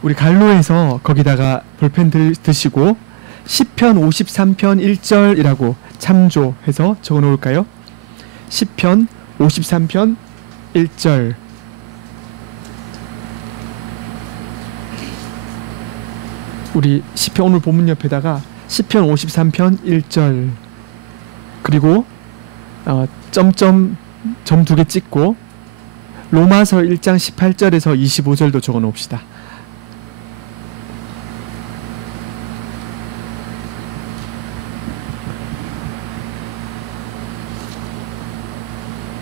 우리 갈로에서 거기다가 볼펜 드시고 시편 53편 1절이라고 참조해서 적어 놓을까요? 시편 53편 1절. 우리 시편 오늘 본문 옆에다가 시편 53편 1절 그리고 점 2개 찍고 로마서 1장 18절에서 25절도 적어 놓읍시다.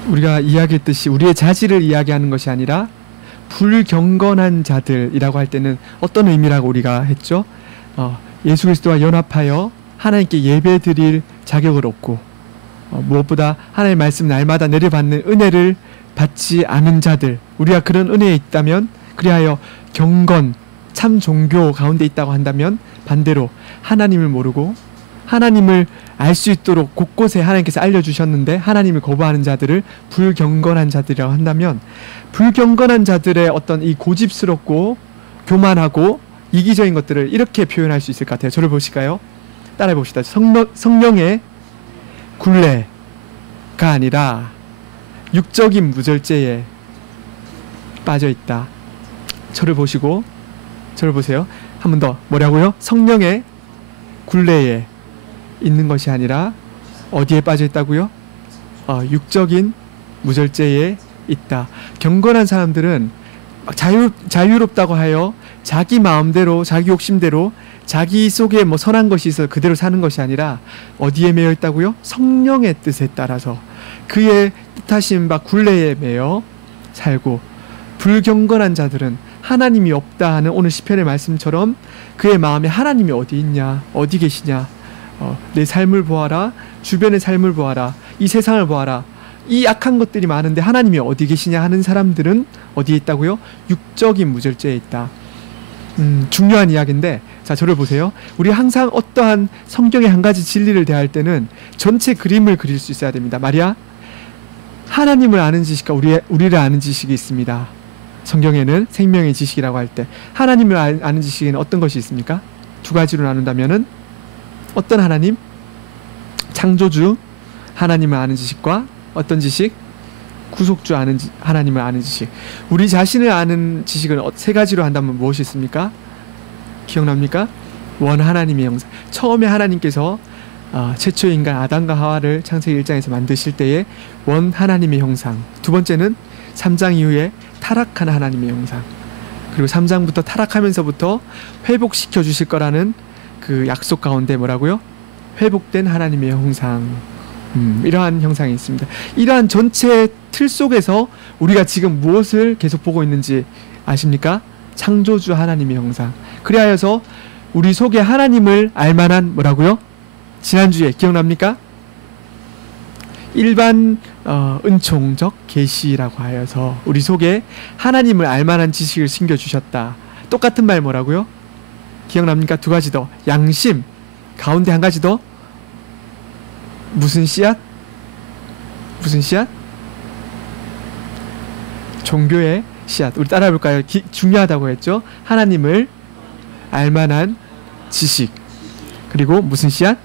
우리가 이야기했듯이 우리의 자질을 이야기하는 것이 아니라 불경건한 자들이라고 할 때는 어떤 의미라고 우리가 했죠? 예수 그리스도와 연합하여 하나님께 예배드릴 자격을 얻고 무엇보다 하나님의 말씀 날마다 내려받는 은혜를 받지 않은 자들, 우리가 그런 은혜에 있다면, 그리하여 경건, 참 종교 가운데 있다고 한다면 반대로 하나님을 모르고 하나님을 알 수 있도록 곳곳에 하나님께서 알려주셨는데 하나님을 거부하는 자들을 불경건한 자들이라고 한다면, 불경건한 자들의 어떤 이 고집스럽고 교만하고 이기적인 것들을 이렇게 표현할 수 있을 것 같아요. 저를 보실까요? 따라해 봅시다. 성령의 굴레가 아니라 육적인 무절제에 빠져있다. 저를 보시고 저를 보세요. 한 번 더. 뭐라고요? 성령의 굴레에 있는 것이 아니라 어디에 빠져있다고요? 육적인 무절제에 있다. 경건한 사람들은 자유롭다고 하여 자기 마음대로, 자기 욕심대로, 자기 속에 뭐 선한 것이 있어 그대로 사는 것이 아니라 어디에 매여 있다고요? 성령의 뜻에 따라서 그의 뜻하신 바 굴레에 매여 살고, 불경건한 자들은 하나님이 없다 하는 오늘 시편의 말씀처럼 그의 마음에 하나님이 어디 있냐, 어디 계시냐, 내 삶을 보아라, 주변의 삶을 보아라, 이 세상을 보아라, 이 악한 것들이 많은데 하나님이 어디 계시냐 하는 사람들은 어디에 있다고요? 육적인 무절제에 있다. 중요한 이야기인데, 자, 저를 보세요. 우리 항상 어떠한 성경의 한 가지 진리를 대할 때는 전체 그림을 그릴 수 있어야 됩니다. 말이야, 하나님을 아는 지식과 우리를 아는 지식이 있습니다. 성경에는 생명의 지식이라고 할 때 하나님을 아는 지식에는 어떤 것이 있습니까? 두 가지로 나눈다면은 어떤 하나님? 창조주 하나님을 아는 지식과 어떤 지식? 구속주 하나님을 아는 지식. 우리 자신을 아는 지식은 세 가지로 한다면 무엇이 있습니까? 기억납니까? 원 하나님의 형상. 처음에 하나님께서 최초의 인간 아담과 하와를 창세기 1장에서 만드실 때에 원 하나님의 형상. 두 번째는 3장 이후에 타락한 하나님의 형상. 그리고 3장부터 타락하면서부터 회복시켜 주실 거라는 그 약속 가운데 뭐라고요? 회복된 하나님의 형상. 이러한 형상이 있습니다. 이러한 전체 틀 속에서 우리가 지금 무엇을 계속 보고 있는지 아십니까? 창조주 하나님의 형상. 그리하여서 우리 속에 하나님을 알만한 뭐라고요? 지난주에 기억납니까? 일반 은총적 계시라고 하여서 우리 속에 하나님을 알만한 지식을 심겨주셨다. 똑같은 말 뭐라고요? 기억납니까? 두 가지 더. 양심. 가운데 한 가지 더. 무슨 씨앗? 무슨 씨앗? 종교의 씨앗. 우리 따라해 볼까요? 중요하다고 했죠. 하나님을 알만한 지식. 그리고 무슨 씨앗?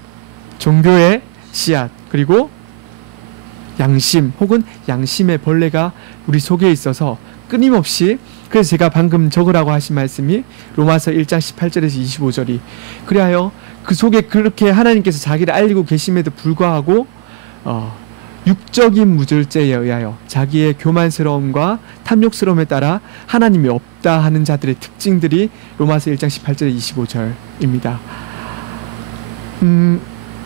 종교의 씨앗. 그리고 양심 혹은 양심의 벌레가 우리 속에 있어서 끊임없이, 그래서 제가 방금 적으라고 하신 말씀이 로마서 1장 18절에서 25절이 그리하여 그 속에 그렇게 하나님께서 자기를 알리고 계심에도 불구하고 육적인 무절제에 의하여 자기의 교만스러움과 탐욕스러움에 따라 하나님이 없다 하는 자들의 특징들이 로마서 1장 18절에 25절입니다.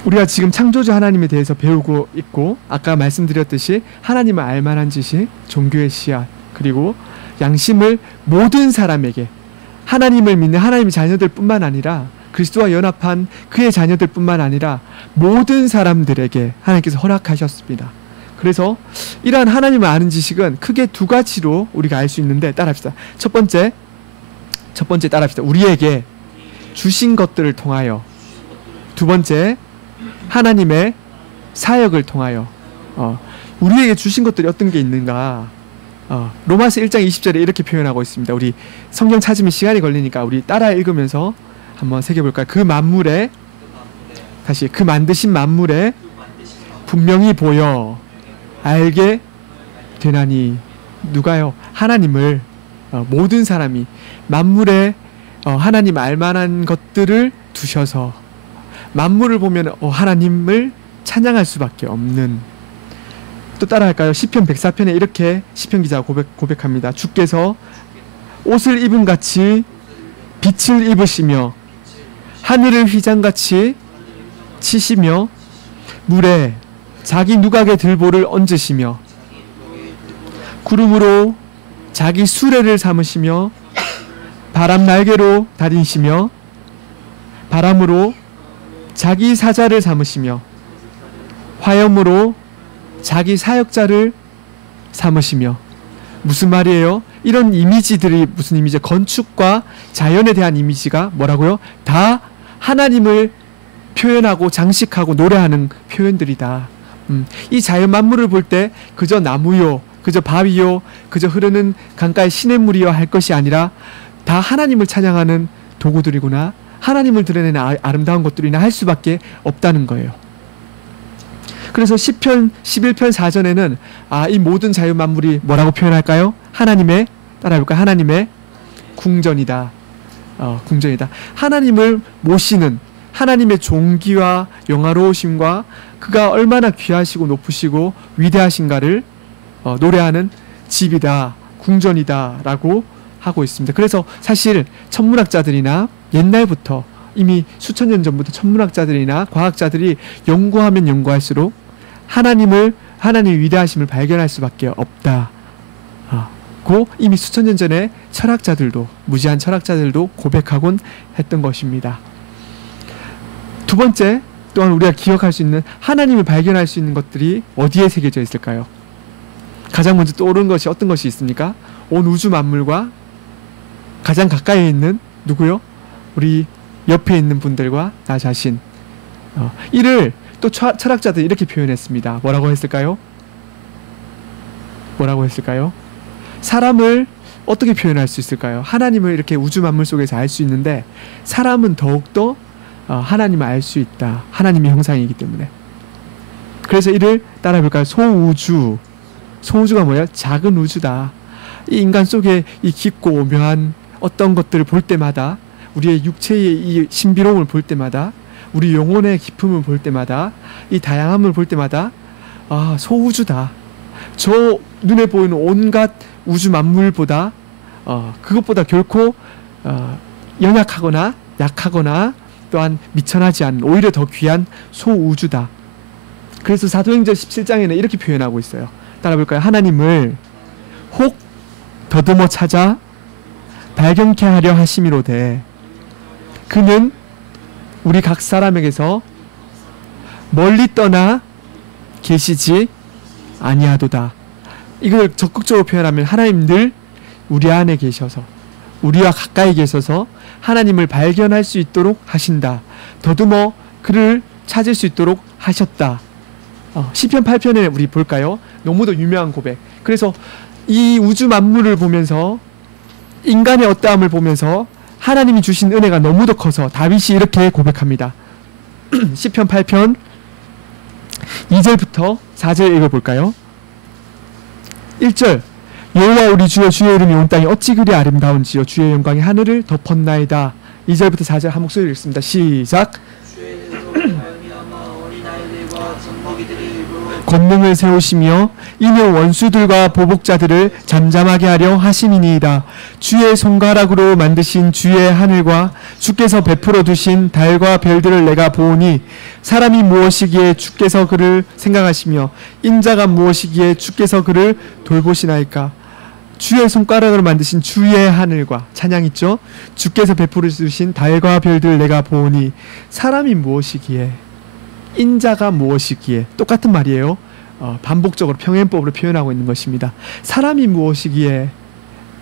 우리가 지금 창조주 하나님에 대해서 배우고 있고, 아까 말씀드렸듯이 하나님을 알만한 지식, 종교의 씨앗, 그리고 양심을 모든 사람에게, 하나님을 믿는 하나님의 자녀들 뿐만 아니라 그리스도와 연합한 그의 자녀들 뿐만 아니라 모든 사람들에게 하나님께서 허락하셨습니다. 그래서 이러한 하나님을 아는 지식은 크게 두 가지로 우리가 알 수 있는데, 따라합시다. 첫 번째 따라합시다. 우리에게 주신 것들을 통하여. 두 번째, 하나님의 사역을 통하여. 우리에게 주신 것들이 어떤 게 있는가? 로마서 1장 20절에 이렇게 표현하고 있습니다. 우리 성경 찾으면 시간이 걸리니까 우리 따라 읽으면서 한번 새겨볼까요? 그 만물에, 다시 그 만드신 만물에 분명히 보여 알게 되나니. 누가요? 하나님을, 모든 사람이 만물에 하나님 알만한 것들을 두셔서 만물을 보면 하나님을 찬양할 수밖에 없는. 또 따라할까요? 시편 104편에 이렇게 시편 기자가 고백합니다. 주께서 옷을 입은 같이 빛을 입으시며 하늘을 휘장같이 치시며 물에 자기 누각의 들보를 얹으시며 구름으로 자기 수레를 삼으시며 바람 날개로 다니시며 바람으로 자기 사자를 삼으시며 화염으로 자기 사역자를 삼으시며. 무슨 말이에요? 이런 이미지들이 무슨 이미지? 건축과 자연에 대한 이미지가 뭐라고요? 다 하나님을 표현하고 장식하고 노래하는 표현들이다. 이 자연 만물을 볼 때 그저 나무요, 그저 바위요, 그저 흐르는 강가의 시냇물이요 할 것이 아니라 다 하나님을 찬양하는 도구들이구나, 하나님을 드러내는 아름다운 것들이나 할 수밖에 없다는 거예요. 그래서 시편 11편 4절에는 이 모든 자연 만물이 뭐라고 표현할까요? 하나님의, 따라해볼까요? 하나님의 궁전이다. 궁전이다. 하나님을 모시는 하나님의 존귀와 영화로우심과 그가 얼마나 귀하시고 높으시고 위대하신가를 노래하는 집이다, 궁전이다 라고 하고 있습니다. 그래서 사실 천문학자들이나 옛날부터 이미 수천 년 전부터 천문학자들이나 과학자들이 연구하면 연구할수록 하나님의 위대하심을 발견할 수밖에 없다. 고 이미 수천 년 전에 철학자들도, 무지한 철학자들도 고백하곤 했던 것입니다. 두 번째, 또한 우리가 기억할 수 있는 하나님을 발견할 수 있는 것들이 어디에 새겨져 있을까요? 가장 먼저 떠오르는 것이 어떤 것이 있습니까? 온 우주 만물과 가장 가까이 있는 누구요? 우리 옆에 있는 분들과 나 자신. 이를 또 철학자들이 이렇게 표현했습니다. 뭐라고 했을까요? 사람을 어떻게 표현할 수 있을까요? 하나님을 이렇게 우주 만물 속에서 알 수 있는데 사람은 더욱더 하나님을 알 수 있다. 하나님의 형상이기 때문에. 그래서 이를 따라해볼까요? 소우주. 소우주가 뭐예요? 작은 우주다. 이 인간 속에 이 깊고 오묘한 어떤 것들을 볼 때마다, 우리의 육체의 이 신비로움을 볼 때마다, 우리 영혼의 깊음을 볼 때마다, 이 다양함을 볼 때마다 소우주다. 저 눈에 보이는 온갖 우주 만물보다 그것보다 결코 연약하거나 약하거나 또한 미천하지 않은 오히려 더 귀한 소우주다. 그래서 사도행전 17장에는 이렇게 표현하고 있어요. 따라볼까요? 하나님을 혹 더듬어 찾아 발견케 하려 하심이로되 그는 우리 각 사람에게서 멀리 떠나 계시지 아니하도다. 이걸 적극적으로 표현하면 하나님 늘 우리 안에 계셔서, 우리와 가까이 계셔서 하나님을 발견할 수 있도록 하신다. 더듬어 그를 찾을 수 있도록 하셨다. 시편 8편에 우리 볼까요? 너무도 유명한 고백. 그래서 이 우주 만물을 보면서, 인간의 어떠함을 보면서 하나님이 주신 은혜가 너무도 커서 다윗이 이렇게 고백합니다. 시편 8편 2절부터 4절 읽어볼까요? 1절, 여호와 우리 주여, 주의 이름이 온 땅에 어찌 그리 아름다운지요, 주의 영광이 하늘을 덮었나이다. 2절부터 4절 한 목소리로 읽습니다. 시작. 권능을 세우시며 이는 원수들과 보복자들을 잠잠하게 하려 하심이니이다. 주의 손가락으로 만드신 주의 하늘과 주께서 베풀어 두신 달과 별들을 내가 보오니 사람이 무엇이기에 주께서 그를 생각하시며 인자가 무엇이기에 주께서 그를 돌보시나이까. 주의 손가락으로 만드신 주의 하늘과, 찬양 있죠? 주께서 베풀어 두신 달과 별들을 내가 보오니 사람이 무엇이기에 인자가 무엇이기에, 똑같은 말이에요. 반복적으로 평행법으로 표현하고 있는 것입니다. 사람이 무엇이기에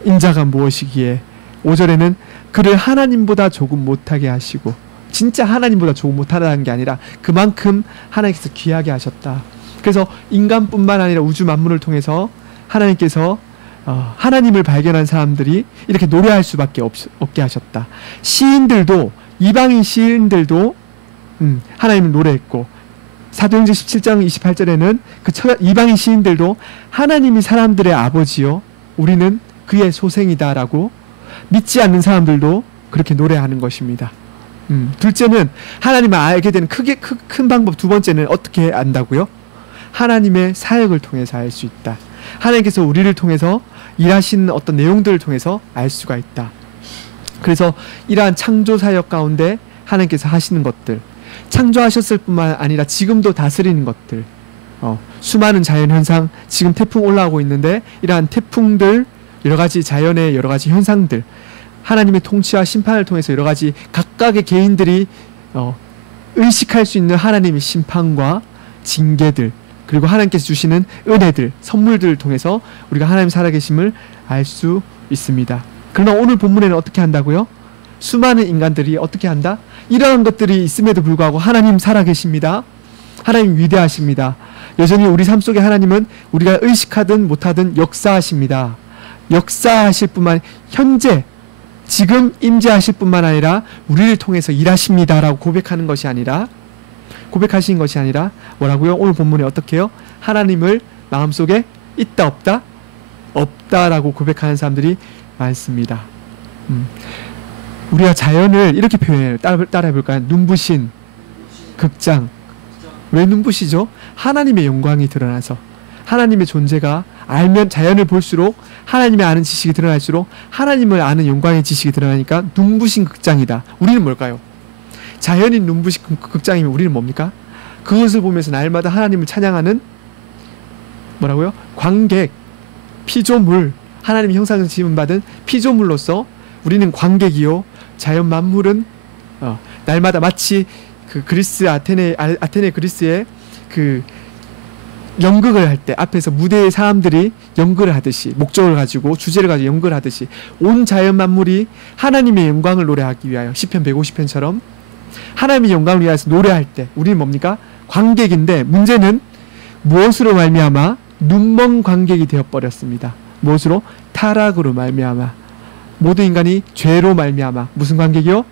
인자가 무엇이기에. 5절에는 그를 하나님보다 조금 못하게 하시고, 진짜 하나님보다 조금 못하다는 게 아니라 그만큼 하나님께서 귀하게 하셨다. 그래서 인간뿐만 아니라 우주 만물을 통해서 하나님께서 하나님을 발견한 사람들이 이렇게 노래할 수밖에 없게 하셨다. 시인들도, 이방인 시인들도 하나님을 노래했고, 사도행전 17장 28절에는 그 이방인 시인들도 하나님이 사람들의 아버지요 우리는 그의 소생이다라고 믿지 않는 사람들도 그렇게 노래하는 것입니다. 둘째는 하나님을 알게 되는 큰 방법. 두 번째는 어떻게 안다고요? 하나님의 사역을 통해서 알 수 있다. 하나님께서 우리를 통해서 일하시는 어떤 내용들을 통해서 알 수가 있다. 그래서 이러한 창조 사역 가운데 하나님께서 하시는 것들, 창조하셨을 뿐만 아니라 지금도 다스리는 것들, 수많은 자연현상, 지금 태풍 올라오고 있는데 이러한 태풍들, 여러가지 자연의 여러가지 현상들, 하나님의 통치와 심판을 통해서 여러가지 각각의 개인들이 의식할 수 있는 하나님의 심판과 징계들, 그리고 하나님께서 주시는 은혜들, 선물들을 통해서 우리가 하나님 살아계심을 알 수 있습니다. 그러나 오늘 본문에는 어떻게 한다고요? 수많은 인간들이 어떻게 한다? 이러한 것들이 있음에도 불구하고 하나님 살아계십니다. 하나님 위대하십니다. 여전히 우리 삶 속에 하나님은 우리가 의식하든 못하든 역사하십니다. 역사하실 뿐만, 현재 지금 임재하실 뿐만 아니라 우리를 통해서 일하십니다라고 고백하는 것이 아니라, 고백하신 것이 아니라 뭐라고요? 오늘 본문에 어떻게 해요? 하나님을 마음속에 있다 없다? 없다라고 고백하는 사람들이 많습니다. 우리가 자연을 이렇게 표현해요. 따라 해볼까요? 눈부신 극장. 왜 눈부시죠? 하나님의 영광이 드러나서, 하나님의 존재가 알면, 자연을 볼수록 하나님의 아는 지식이 드러날수록 하나님을 아는 영광의 지식이 드러나니까 눈부신 극장이다. 우리는 뭘까요? 자연이 눈부신 극장이면 우리는 뭡니까? 그것을 보면서 날마다 하나님을 찬양하는, 뭐라고요? 관객, 피조물, 하나님의 형상을 지음받은 피조물로서 우리는 관객이요, 자연 만물은 날마다 마치 그 그리스 아테네 그리스의 그 연극을 할 때 앞에서 무대의 사람들이 연극을 하듯이, 목적을 가지고 주제를 가지고 연극을 하듯이 온 자연 만물이 하나님의 영광을 노래하기 위하여, 시편 150편처럼 하나님의 영광을 위하여서 노래할 때 우리는 뭡니까? 관객인데, 문제는 무엇으로 말미암아? 눈먼 관객이 되어버렸습니다. 무엇으로? 타락으로 말미암아. 모든 인간이 죄로 말미암아. 무슨 관객이요?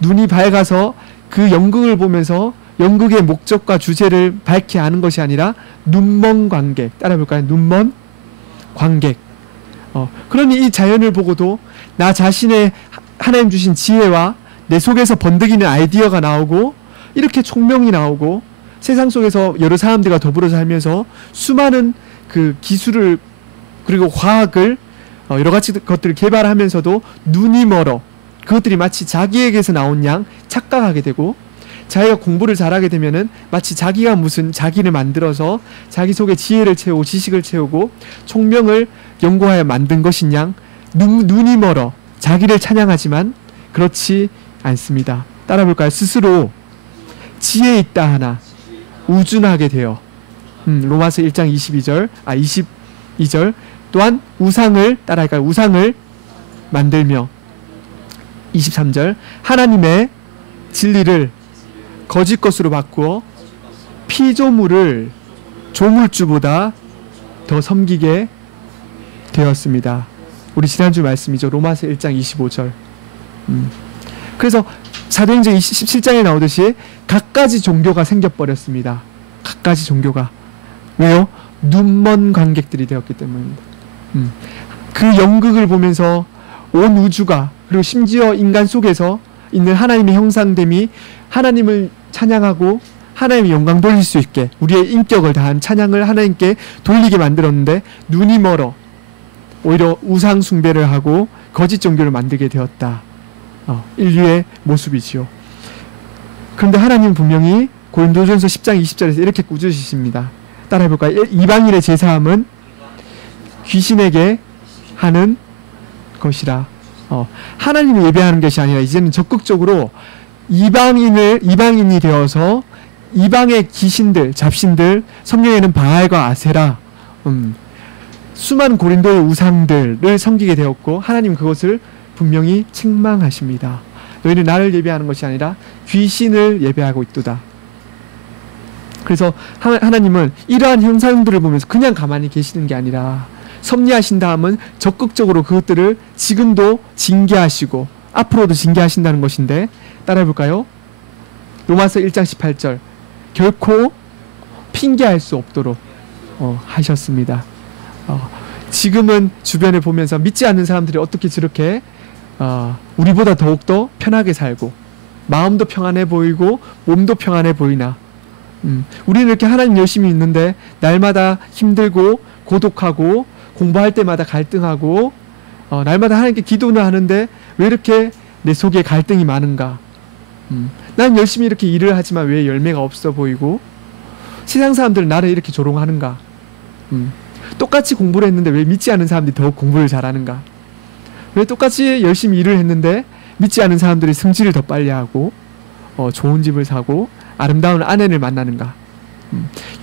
눈이 밝아서 그 연극을 보면서 연극의 목적과 주제를 밝히 아는 것이 아니라 눈먼 관객. 따라해볼까요? 눈먼 관객. 그러니 이 자연을 보고도 나 자신의 하나님 주신 지혜와 내 속에서 번뜩이는 아이디어가 나오고, 이렇게 총명이 나오고, 세상 속에서 여러 사람들과 더불어 살면서 수많은 그 기술을, 그리고 과학을, 여러 가지 것들을 개발하면서도 눈이 멀어 그것들이 마치 자기에게서 나온 양 착각하게 되고, 자기가 공부를 잘하게 되면은 마치 자기가 무슨 자기를 만들어서 자기 속에 지혜를 채우고 지식을 채우고 총명을 연구하여 만든 것인 양 눈이 멀어 자기를 찬양하지만 그렇지 않습니다. 따라 볼까요? 스스로 지혜 있다 하나 우준하게 되어, 로마서 1장 22절 또한 우상을, 따라할까요? 우상을 만들며, 23절 하나님의 진리를 거짓 것으로 바꾸어 피조물을 조물주보다 더 섬기게 되었습니다. 우리 지난주 말씀이죠. 로마서 1장 25절. 그래서 사도행전 17장에 나오듯이 갖가지 종교가 생겨버렸습니다. 갖가지 종교가. 왜요? 눈먼 관객들이 되었기 때문입니다. 그 연극을 보면서 온 우주가, 그리고 심지어 인간 속에서 있는 하나님의 형상됨이 하나님을 찬양하고 하나님의 영광 돌릴 수 있게 우리의 인격을 다한 찬양을 하나님께 돌리게 만들었는데, 눈이 멀어 오히려 우상 숭배를 하고 거짓 종교를 만들게 되었다. 인류의 모습이지요. 그런데 하나님 분명히 고린도전서 10장 20절에서 이렇게 꾸짖으십니다. 따라해볼까요? 이방인의 제사함은 귀신에게 하는 것이라. 하나님을 예배하는 것이 아니라 이제는 적극적으로 이방인이 되어서 이방의 귀신들, 잡신들, 성경에는 바알과 아세라, 수많은 고린도의 우상들을 섬기게 되었고, 하나님 그것을 분명히 책망하십니다. 너희는 나를 예배하는 것이 아니라 귀신을 예배하고 있도다. 그래서 하나님은 이러한 현상들을 보면서 그냥 가만히 계시는 게 아니라 섭리하신 다음은 적극적으로 그것들을 지금도 징계하시고 앞으로도 징계하신다는 것인데, 따라해볼까요? 로마서 1장 18절, 결코 핑계할 수 없도록 하셨습니다. 지금은 주변에 보면서 믿지 않는 사람들이 어떻게 저렇게 우리보다 더욱더 편하게 살고 마음도 평안해 보이고 몸도 평안해 보이나. 우리는 이렇게 하나님 열심히 있는데 날마다 힘들고 고독하고 공부할 때마다 갈등하고 날마다 하나님께 기도는 하는데 왜 이렇게 내 속에 갈등이 많은가. 난 열심히 이렇게 일을 하지만 왜 열매가 없어 보이고 세상 사람들은 나를 이렇게 조롱하는가. 똑같이 공부를 했는데 왜 믿지 않는 사람들이 더욱 공부를 잘하는가. 왜 똑같이 열심히 일을 했는데 믿지 않는 사람들이 승진을 더 빨리 하고 좋은 집을 사고 아름다운 아내를 만나는가.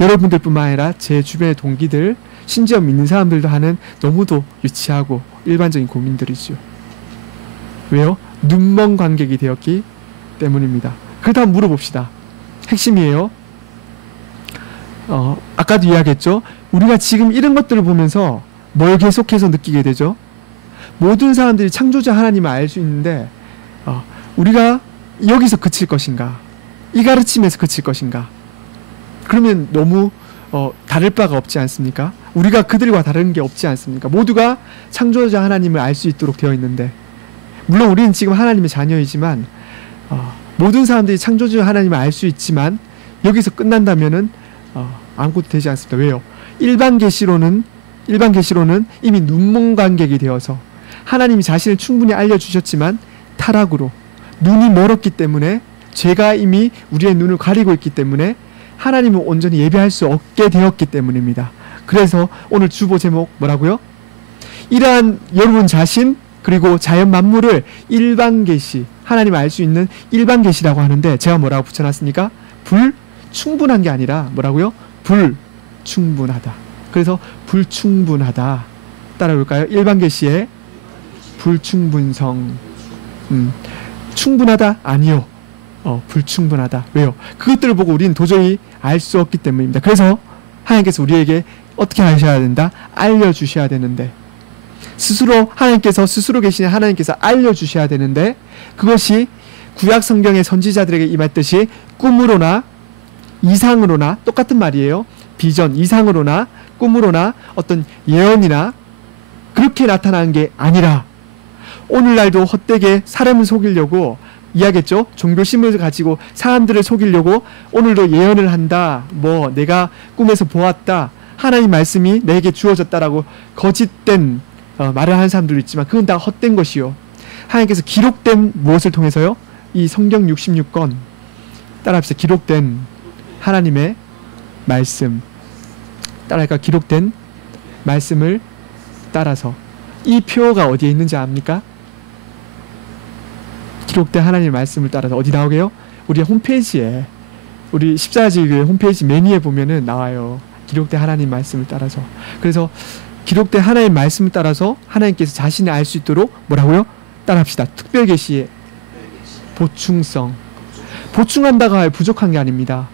여러분들뿐만 아니라 제 주변의 동기들, 심지어 믿는 사람들도 하는 너무도 유치하고 일반적인 고민들이죠. 왜요? 눈먼 관객이 되었기 때문입니다. 그렇다면 물어봅시다. 핵심이에요. 아까도 이야기했죠. 우리가 지금 이런 것들을 보면서 뭘 계속해서 느끼게 되죠? 모든 사람들이 창조자 하나님을 알 수 있는데 우리가 여기서 그칠 것인가? 이 가르침에서 그칠 것인가? 그러면 너무 다를 바가 없지 않습니까? 우리가 그들과 다른 게 없지 않습니까? 모두가 창조자 하나님을 알 수 있도록 되어 있는데, 물론 우리는 지금 하나님의 자녀이지만 모든 사람들이 창조주 하나님을 알 수 있지만 여기서 끝난다면은 아무것도 되지 않습니다. 왜요? 일반 계시로는 이미 눈먼 관객이 되어서 하나님이 자신을 충분히 알려주셨지만 타락으로 눈이 멀었기 때문에, 죄가 이미 우리의 눈을 가리고 있기 때문에 하나님을 온전히 예배할 수 없게 되었기 때문입니다. 그래서 오늘 주보 제목 뭐라고요? 이러한 여러분 자신 그리고 자연 만물을 일반 계시, 하나님 알 수 있는 일반 계시라고 하는데, 제가 뭐라고 붙여놨습니까? 불충분한 게 아니라 뭐라고요? 불충분하다. 그래서 불충분하다. 따라볼까요? 일반 계시의 불충분성. 충분하다? 아니요. 불충분하다. 왜요? 그것들을 보고 우리는 도저히 알 수 없기 때문입니다. 그래서 하나님께서 우리에게 어떻게 하셔야 된다? 알려주셔야 되는데, 하나님께서 스스로 계시는 하나님께서 알려주셔야 되는데, 그것이 구약 성경의 선지자들에게 임했듯이 꿈으로나 이상으로나, 똑같은 말이에요. 비전, 이상으로나 꿈으로나 어떤 예언이나 그렇게 나타나는 게 아니라, 오늘날도 헛되게 사람을 속이려고 이야기했죠. 종교심을 가지고 사람들을 속이려고 오늘도 예언을 한다, 내가 꿈에서 보았다, 하나님 말씀이 내게 주어졌다라고 거짓된 말을 하는 사람들도 있지만 그건 다 헛된 것이요. 하나님께서 기록된 무엇을 통해서요? 이 성경 66권 따라합시다. 기록된 하나님의 말씀, 따라할까? 기록된 말씀을 따라서. 이 표가 어디에 있는지 압니까? 기록된 하나님의 말씀을 따라서 어디 나오게요? 우리 홈페이지에, 우리 십자가지교회 홈페이지 메뉴에 보면은 나와요. 기록된 하나님 말씀을 따라서. 그래서 기록된 하나님 말씀을 따라서 하나님께서 자신을 알 수 있도록 뭐라고요? 따라합시다. 특별계시의 보충성. 보충한다가 부족한 게 아닙니다.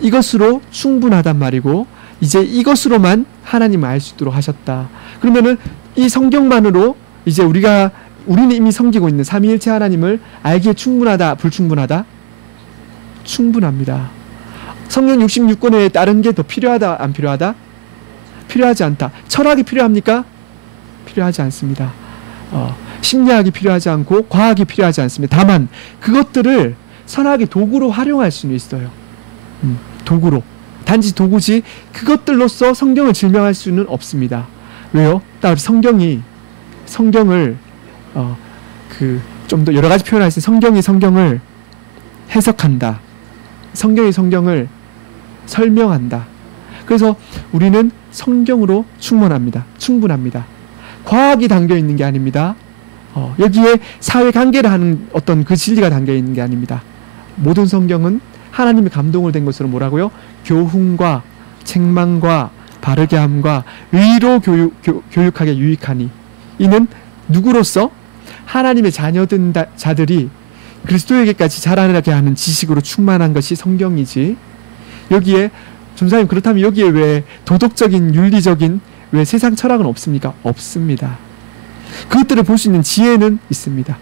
이것으로 충분하단 말이고, 이제 이것으로만 하나님을 알 수 있도록 하셨다. 그러면은 이 성경만으로 이제 우리는 이미 섬기고 있는 삼위일체 하나님을 알기에 충분하다, 불충분하다? 충분합니다. 성경 66권 외에 다른 게 더 필요하다, 안 필요하다? 필요하지 않다. 철학이 필요합니까? 필요하지 않습니다. 심리학이 필요하지 않고 과학이 필요하지 않습니다. 다만 그것들을 선하게 도구로 활용할 수는 있어요. 도구로. 단지 도구지 그것들로서 성경을 증명할 수는 없습니다. 왜요? 따라 성경을 좀 더 여러 가지 표현할 수 있는, 성경을 해석한다. 성경이 성경을 설명한다. 그래서 우리는 성경으로 충분합니다. 과학이 담겨 있는 게 아닙니다. 여기에 사회관계를 하는 어떤 그 진리가 담겨 있는 게 아닙니다. 모든 성경은 하나님의 감동을 된 것으로 뭐라고요? 교훈과 책망과 바르게 함과 의로 교육하게 유익하니. 이는 누구로서? 하나님의 자녀들이 그리스도에게까지 자라나게 하는 지식으로 충만한 것이 성경이지. 여기에 전사님, 그렇다면 여기에 왜 도덕적인, 윤리적인 왜 세상 철학은 없습니까? 없습니다. 그것들을 볼 수 있는 지혜는 있습니다.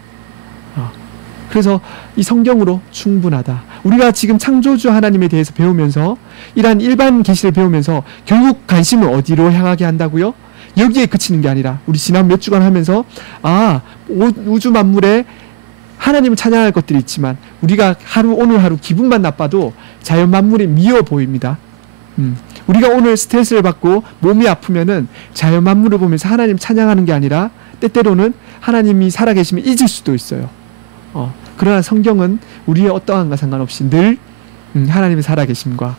그래서 이 성경으로 충분하다. 우리가 지금 창조주 하나님에 대해서 배우면서 이러한 일반 계시를 배우면서 결국 관심을 어디로 향하게 한다고요? 여기에 그치는 게 아니라 우리 지난 몇 주간 하면서 우주 만물에 하나님을 찬양할 것들이 있지만 우리가 오늘 하루 기분만 나빠도 자연 만물이 미워 보입니다. 우리가 오늘 스트레스를 받고 몸이 아프면은 자연 만물을 보면서 하나님 찬양하는 게 아니라 때때로는 하나님이 살아계시면 잊을 수도 있어요. 그러나 성경은 우리의 어떠한가 상관없이 늘 하나님의 살아계심과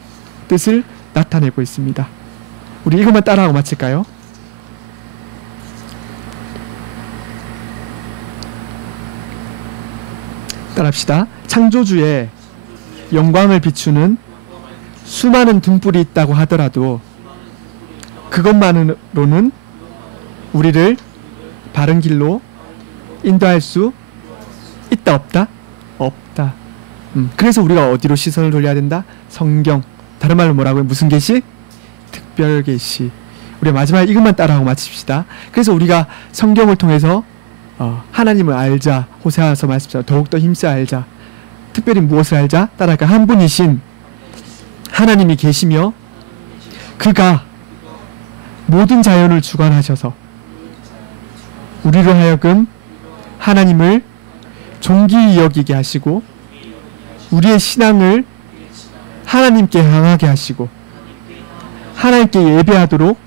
뜻을 나타내고 있습니다. 우리 이것만 따라하고 마칠까요? 따라합시다. 창조주의 영광을 비추는 수많은 등불이 있다고 하더라도 그것만으로는 우리를 바른 길로 인도할 수 있다 없다? 없다. 그래서 우리가 어디로 시선을 돌려야 된다? 성경. 다른 말로 뭐라고요? 무슨 계시? 특별 계시. 우리 마지막에 이것만 따라하고 마칩시다. 그래서 우리가 성경을 통해서 하나님을 알자. 호세아서 말씀처럼 더욱더 힘써 알자. 특별히 무엇을 알자? 따라할까? 한 분이신 하나님이 계시며 그가 모든 자연을 주관하셔서 우리로 하여금 하나님을 존귀히 여기게 하시고 우리의 신앙을 하나님께 향하게 하시고 하나님께 예배하도록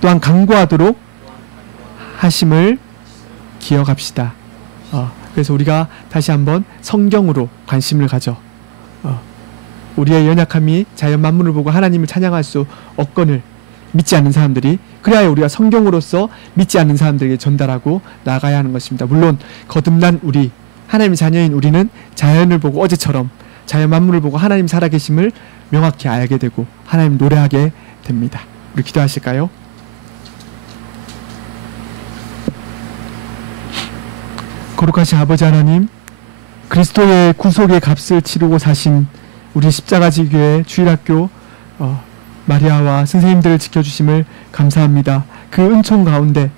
또한 간구하도록 하심을 기억합시다. 그래서 우리가 다시 한번 성경으로 관심을 가져 우리의 연약함이 자연 만물을 보고 하나님을 찬양할 수 없건을 믿지 않는 사람들이 그래야 우리가 성경으로서 믿지 않는 사람들에게 전달하고 나가야 하는 것입니다. 물론 거듭난 우리 하나님의 자녀인 우리는 자연을 보고 어제처럼 자연 만물을 보고 하나님 살아계심을 명확히 알게 되고 하나님 노래하게 됩니다. 우리 기도하실까요? 거룩하신 아버지 하나님, 그리스도의 구속의 값을 치르고 사신 우리 십자가지교회 주일학교 마리아와 선생님들을 지켜주심을 감사합니다. 그 은총 가운데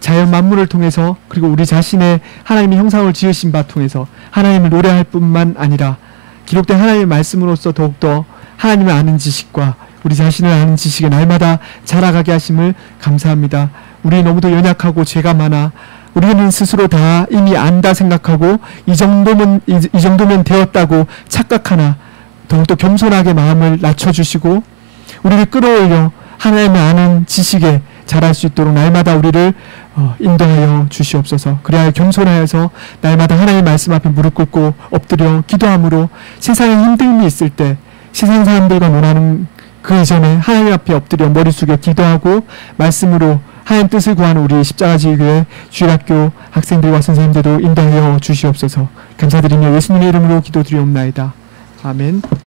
자연 만물을 통해서 그리고 우리 자신의 하나님의 형상을 지으신 바 통해서 하나님을 노래할 뿐만 아니라 기록된 하나님의 말씀으로서 더욱더 하나님을 아는 지식과 우리 자신을 아는 지식에 날마다 자라가게 하심을 감사합니다. 우리 너무도 연약하고 죄가 많아 우리는 스스로 다 이미 안다 생각하고 이 정도면 되었다고 착각하나 더욱더 겸손하게 마음을 낮춰주시고 우리를 끌어올려 하나님을 아는 지식에 자랄 수 있도록 날마다 우리를 인도하여 주시옵소서. 그래야 겸손하여서 날마다 하나님의 말씀 앞에 무릎 꿇고 엎드려 기도함으로 세상에 힘듦이 있을 때 세상 사람들과 논하는 그 이전에 하나님 앞에 엎드려 머리 숙여 기도하고 말씀으로 하나님 뜻을 구하는 우리 십자가지교회 주일학교 학생들과 선생님들도 인도하여 주시옵소서. 감사드리며 예수님의 이름으로 기도드리옵나이다. 아멘.